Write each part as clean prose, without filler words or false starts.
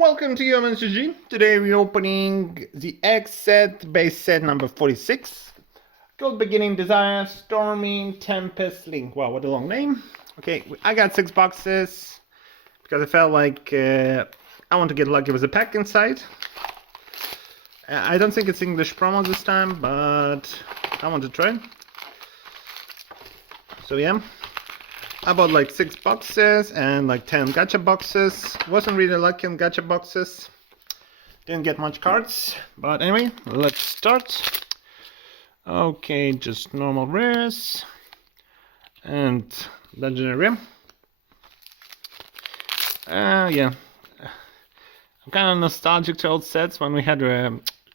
Welcome to UMNCG. Today we're opening the X set, base set number 46. Gold Beginning Desire, Storming, Tempest, Link. Wow, what a long name. Okay, I got 6 boxes because I felt like I want to get lucky with a pack inside. I don't think it's English promo this time, but I want to try. So yeah. I bought like 6 boxes and like 10 gacha boxes. Wasn't really lucky on gacha boxes. Didn't get much cards. But anyway, let's start. Okay, just normal rares. And legendary rare. Yeah. I'm kind of nostalgic to old sets when we had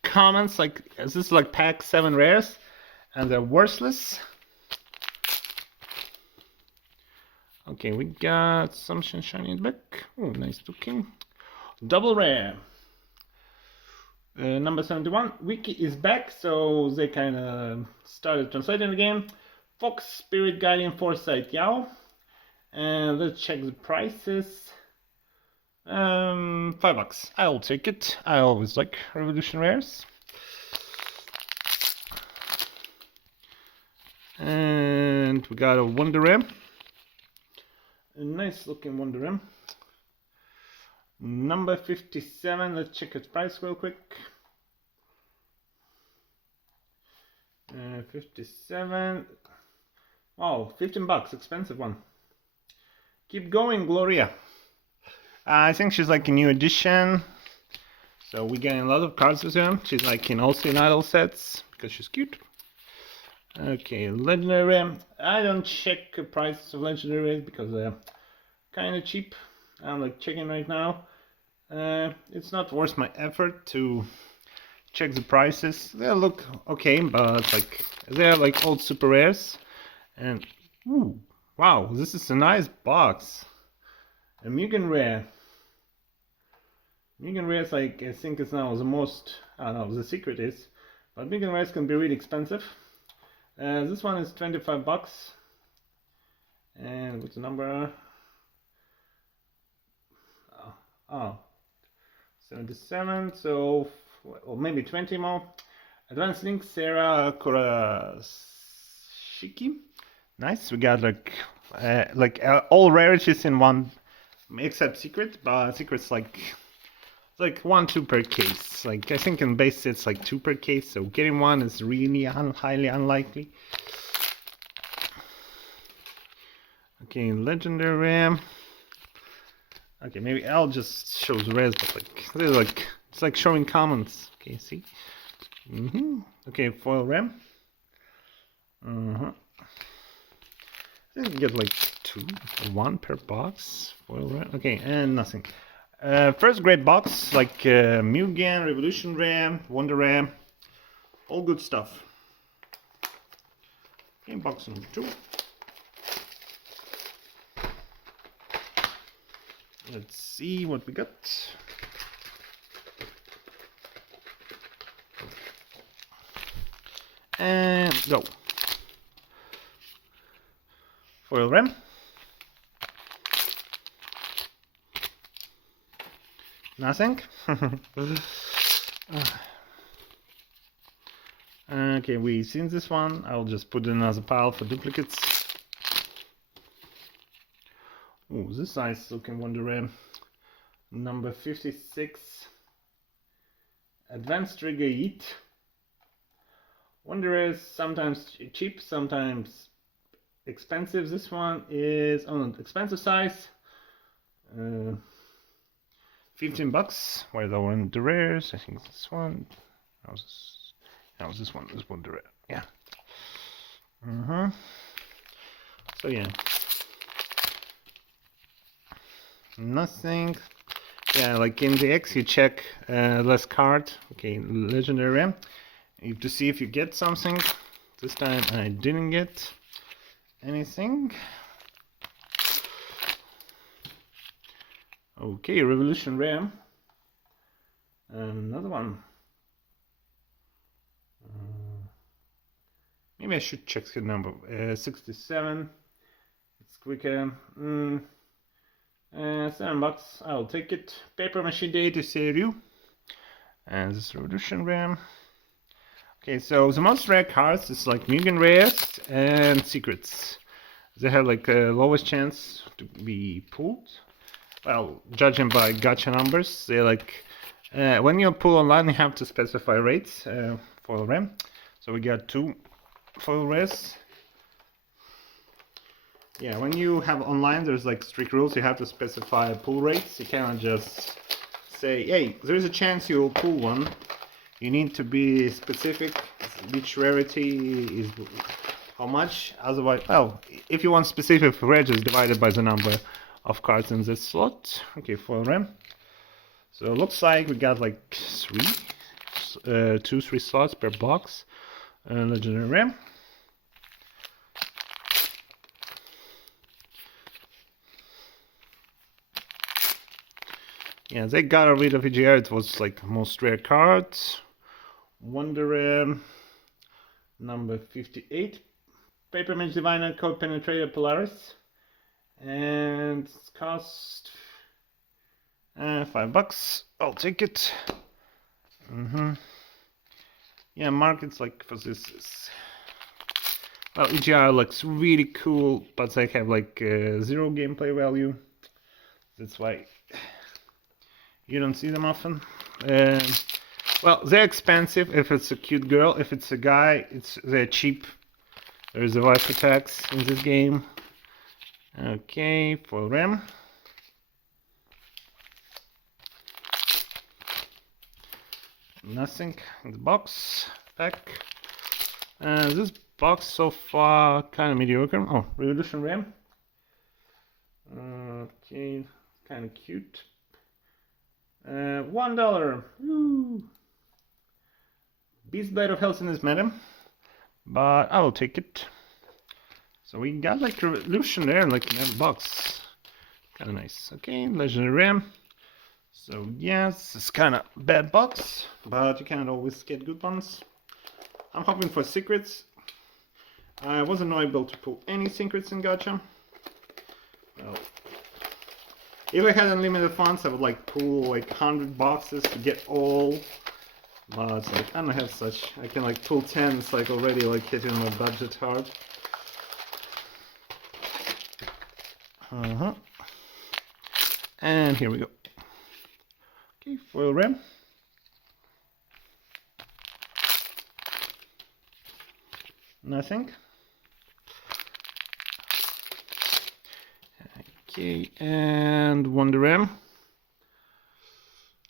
comments like, is this like pack 7 rares? And they're worthless. Okay, we got some shiny in the back. Oh, nice looking. Double rare. Number 71. Wiki is back, so they kind of started translating the game. Fox, Spirit Guardian, Foresight, Yao. And let's check the prices. $5. I'll take it. I always like Revolution rares. And we got a Wonder Rare. A nice looking Wonder Rare. Number 57, let's check its price real quick. 57. Oh, $15, expensive one. Keep going, Gloria. I think she's like a new edition. So we're getting a lot of cards with her. She's like also in idol sets because she's cute. Okay, legendary. I don't check the prices of legendary because they're kind of cheap. I'm like checking right now. It's not worth my effort to check the prices. They look okay, but like they're like old super rares. And ooh, wow, this is a nice box. A Mugen rare. Mugen rares, like I think it's now the most. I don't know, the secret is, but Mugen rares can be really expensive. This one is $25. And what's the number? Oh, 77. So, or maybe 20 more. Advanced Link, Sarah Kurashiki. Nice. We got like all rarities in one, except secret. But secret's like 1-2 per case. Like I think in base it's like 2 per case, so getting one is really highly unlikely. Okay, legendary. Okay, maybe I'll just show the rares, but like it's like showing commons. Okay, see. Okay, foil rare. I think you get like 2 or 1 per box. Foil rare. Okay, and nothing. First great box, like Mugen, Revolution Rare, Wonder Rare, all good stuff. Okay, box number 2. Let's see what we got. And go. Foil Rare. Nothing. Okay, we've seen this one. I'll just put it in as a pile for duplicates. Oh, this nice looking Wonder Rare. Number 56. Advanced Trigger Yeet. Wonder Rare is sometimes cheap, sometimes expensive. This one is on the expensive size. $15. Where's the one? The rares? I think this one. How's this? How's this one? This one the rare. Yeah. So yeah. Nothing. Yeah, like in the X you check less card. Okay, legendary. You have to see if you get something. This time I didn't get anything. Okay, Revolution Rare. Another one. Maybe I should check the number. 67. It's quicker. $7. I'll take it. Paper Mache Day to Seiryu. And this Revolution Rare. Okay, so the most rare cards is like Mugen Rares and Secrets. They have like a lowest chance to be pulled. Well, judging by gacha numbers, they like when you pull online, you have to specify rates for RAM. So we got 2 foil rares. Yeah, when you have online, there's like strict rules. You have to specify pull rates. You cannot just say, hey, there's a chance you'll pull one. You need to be specific which rarity is how much. Otherwise, well, if you want specific for rare, just divide it by the number of cards in this slot. Okay, foil RAM. So it looks like we got like 3 slots per box. Legendary RAM. Yeah, they got rid of EGR. It was like most rare cards. Wonder Rare number 58. Paper Mage Diviner Code Penetrator Polaris. And it's cost $5. I'll take it. Yeah, markets like for this is, well, EGR looks really cool, but they have like 0 gameplay value. That's why you don't see them often. Well, they're expensive if it's a cute girl. If it's a guy, they're cheap. There's a wife attacks in this game. Okay, foil RAM. Nothing in the box pack. This box so far kind of mediocre. Oh, Revolution RAM. Okay, kind of cute. $1. Woo. Beast Blade of Helsing's Madam, but I will take it. So we got like Revolution there, like in a box. Kind of nice. Okay, Legendary RAM. So yes, it's kind of bad box, but you can't always get good ones. I'm hoping for secrets. I wasn't able to pull any secrets in gacha. Well, if I had unlimited funds, I would like pull like 100 boxes to get all. But it's like I don't have such. I can like pull 10. It's like already like hitting my budget hard. And here we go. Okay, foil RAM. Nothing. Okay, and Wonder RAM.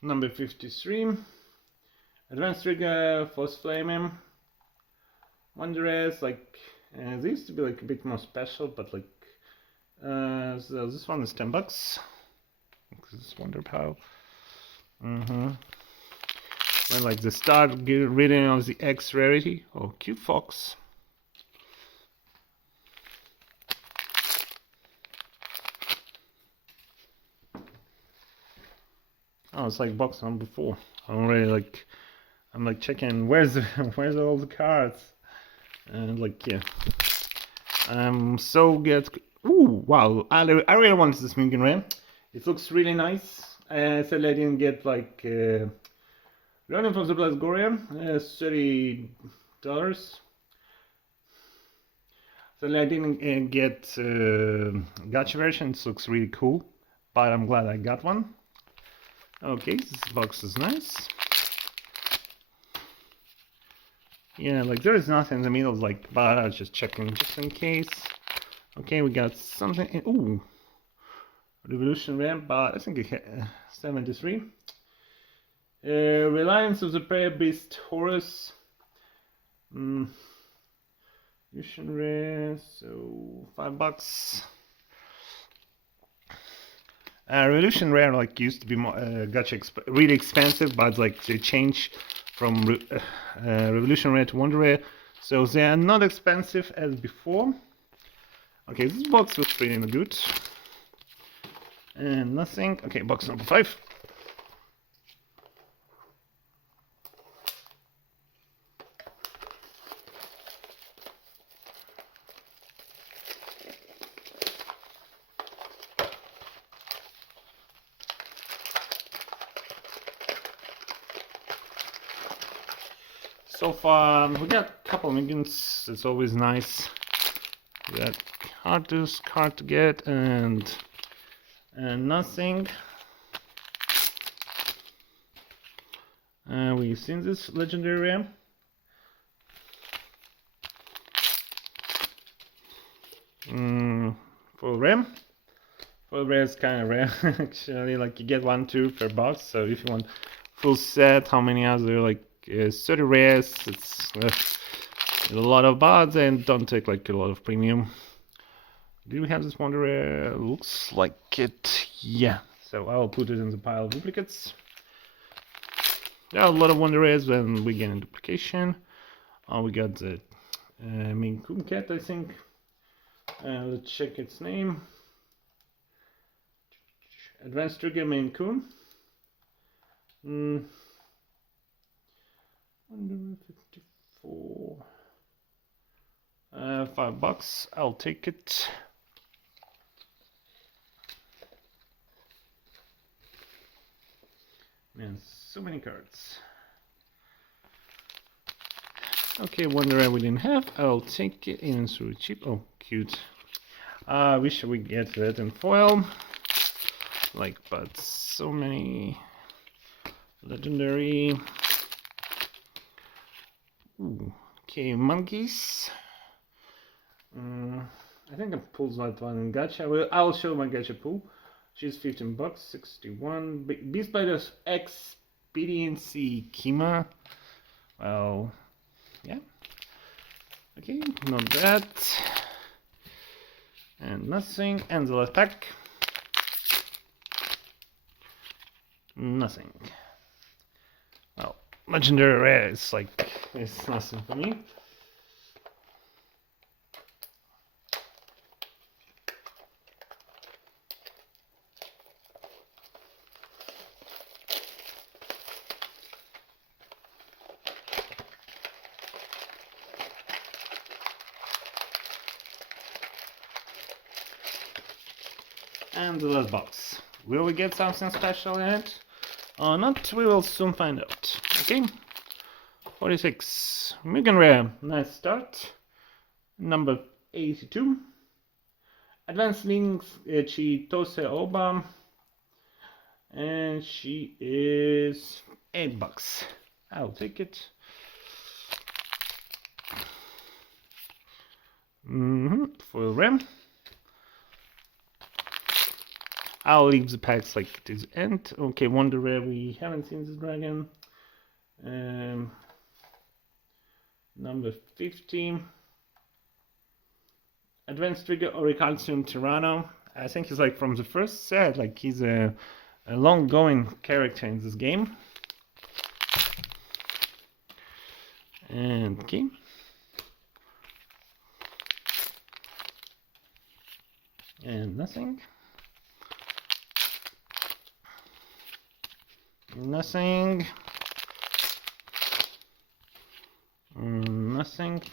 Number 53. Advanced Trigger, Force Flaming. Wonder Rares, like, they used to be like a bit more special, but like, so this one is $10. This is Wonder Pal. When like the start reading of the X rarity. Oh, cute fox. Oh, it's like box number 4. I'm like checking where's all the cards, and like yeah, so get. Ooh, wow! I really wanted this Mugen Rare. It looks really nice. Sadly I didn't get like Running from the Blessed Goria, $30. Sadly I didn't get gacha version. It looks really cool, but I'm glad I got one. Okay, this box is nice. Yeah, like there is nothing in the middle, like, but I was just checking just in case. Okay, we got something. Ooh, Revolution RAM, but I think it 73. Reliance of the Prayer Beast Horus. Revolution Rare, so $5. Revolution Rare like used to be more gacha really expensive, but like they changed from Revolution Rare to Wonder Rare, so they are not expensive as before. Okay, this box was pretty good. And nothing. Okay, box number 5. So far, we got a couple minions. It's always nice. We got hard to get, and nothing. We've seen this legendary rare. Full rare. Full rare is kind of rare actually. Like you get 1-2 per box. So if you want full set, how many are there? Like 30 rares. It's a lot of bots and don't take like a lot of premium. Do we have this wonder rare? Looks like it. Yeah. So I'll put it in the pile of duplicates. There are a lot of wonder rares when we get in duplication. We got the Maine Coon cat, I think. Let's check its name. Advanced Trigger Maine Coon. 154. $5. I'll take it. Man, so many cards. Okay, wonder rare we didn't have. I'll take it in through cheap. Oh, cute. Wish we get that in foil. Like, but so many legendary. Ooh, okay, monkeys. I think I pulled that one in gacha. I'll show my gacha pool. She's $15, 61. Beast Biter's Expediency Kima. Well, yeah. Okay, not bad. And nothing. And the last pack. Nothing. Well, legendary rare is like, it's nothing for me. And the last box. Will we get something special in it? Or not? We will soon find out. Okay. 46. Mugen Rare. Nice start. Number 82. Advanced Links Chitose Oba. And she is $8. I'll take it. Foil rare. I'll leave the packs like to the end. Okay, wonder rare. We haven't seen this dragon. Number 15. Advanced Trigger Orichalcum Tyranno. I think he's like from the first set. Like he's a long-going character in this game. And okay. And nothing. Nothing. Nothing.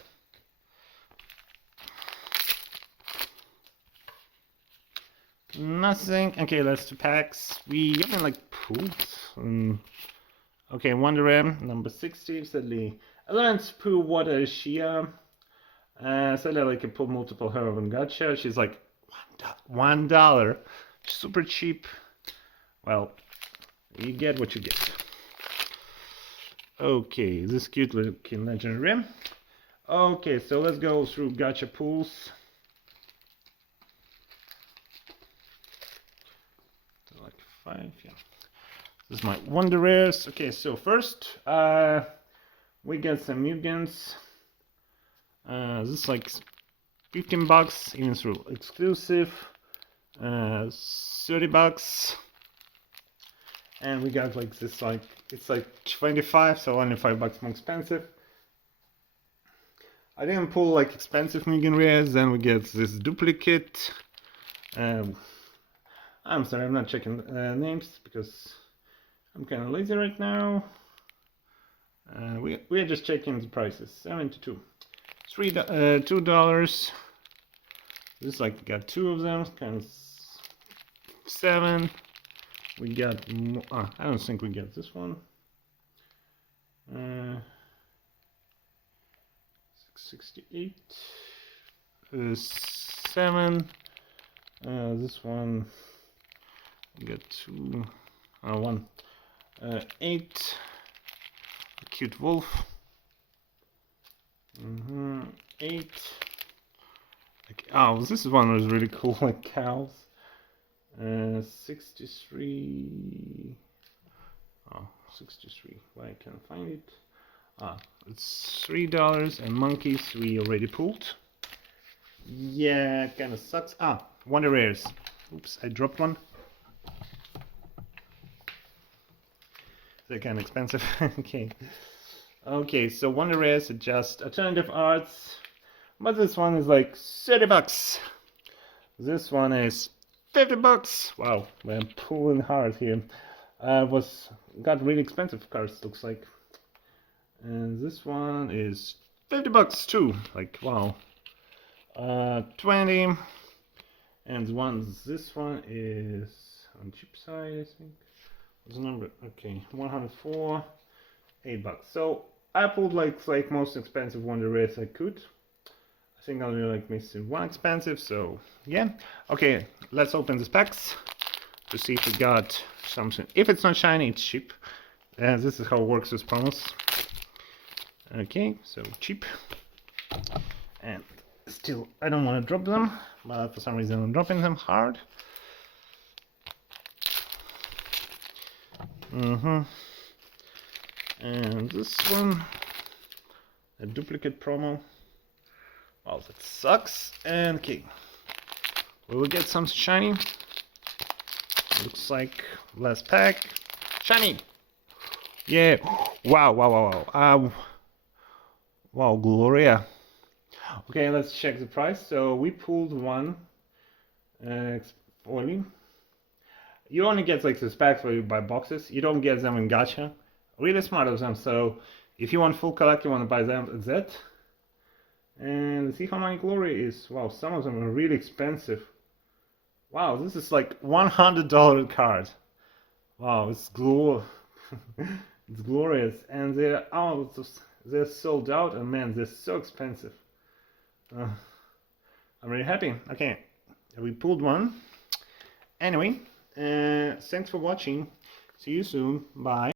Nothing. Okay, that's 2 packs. We haven't like pulled. Okay, Wonder Rare, number 60. Sadly, Alliance Pooh Water Shia. Sadly, I can pull multiple her of gacha. She's like $1. Super cheap. Well, you get what you get. Okay, this cute looking legendary. Okay, so let's go through gacha pools. Like 5, yeah. This is my wonder rares. Okay, so first, we get some Mugans. This is like $15, even through exclusive. $30. And we got like this, like it's like 25, so only $5 more expensive. I didn't pull like expensive Mugen rares. Then we get this duplicate. I'm sorry, I'm not checking names because I'm kind of lazy right now. We are just checking the prices. 72, $2. This like got 2 of them, kind of 7. We got more. I don't think we get this one. 68. 7. This one, we got 2. 1. 8. A cute wolf. 8. Oh, this one was really cool, like cows. 63. Oh, 63. Why I can't find it? It's $3, and monkeys we already pulled. Yeah, kind of sucks. Wonder Rares. Oops, I dropped one. They're kind of expensive. Okay, so Wonder Rares are just alternative arts, but this one is like $30. This one is $50. Wow, I'm pulling hard here. Got really expensive cards, looks like. And this one is $50 too. Like, wow. 20. And this one is on cheap side, I think. What's the number? Okay, 104. $8. So I pulled like most expensive Wonder Rares I could. I think I'm really missing one expensive, so yeah. Okay, let's open these packs to see if we got something. If it's not shiny, it's cheap. And this is how it works with promos. Okay, so cheap. And still, I don't want to drop them, but for some reason I'm dropping them hard. And this one, a duplicate promo. Wow, that sucks. And okay, we will get some shiny. Looks like last pack. Shiny! Yeah! Wow, wow, wow, wow. Wow, Gloria. Okay, let's check the price. So we pulled one. Only. You only get like this packs where you buy boxes. You don't get them in gacha. Really smart of them. So if you want full collect, you want to buy them at that. And see how many Glory is. Wow, some of them are really expensive. Wow, this is like $100 card. Wow, it's it's glorious, and they're sold out, and man, they're so expensive. I'm really happy. Okay, we pulled one. Anyway, thanks for watching. See you soon. Bye.